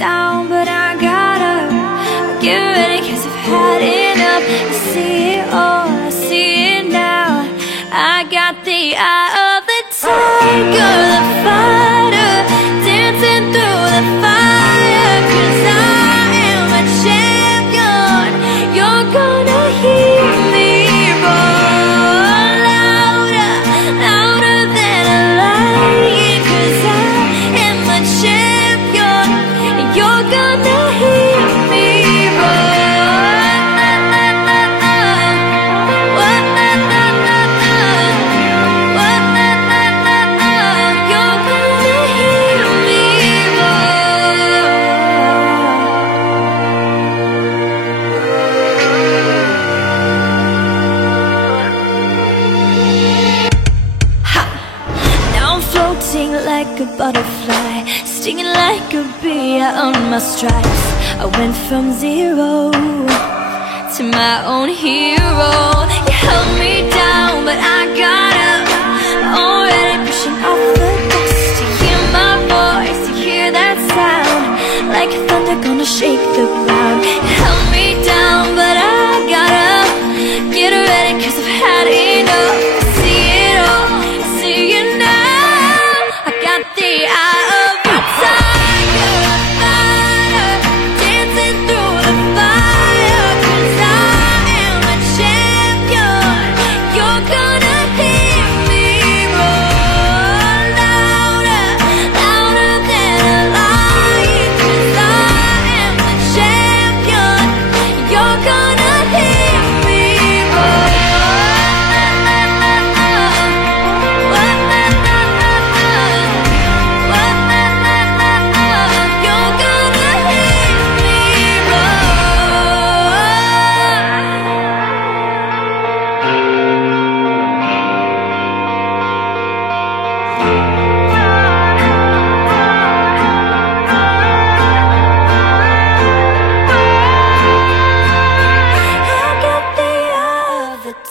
down, but I gotta get ready, 'cause I've had enough. I see it all, I see it now. I got the eye of the tiger, the fighter, dancing through the fire. 'Cause I am a champion. You're gonna hear me roar louder, louder than a lion. 'Cause I am a champion, and you're gonna hear me roar. Like a butterfly, stinging like a bee. I earned my stripes. I went from zero to my own hero. You held me down, but I got up. Already pushing off the dust. To hear my voice, to hear that sound, like thunder gonna shake the ground. You held me down, but I got up. Get ready, 'cause I've had enough. I see it all, I see it now. The eye of the tiger, fighter, dancing through the fire. 'Cause I am a champion. You're gonna hear me roar louder, louder than a lion. 'Cause I am a champion. You're gonna hear me roar.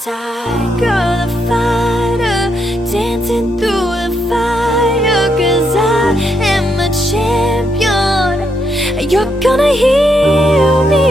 Tiger, the fighter, dancing through the fire. 'Cause I am a champion. You're gonna hear me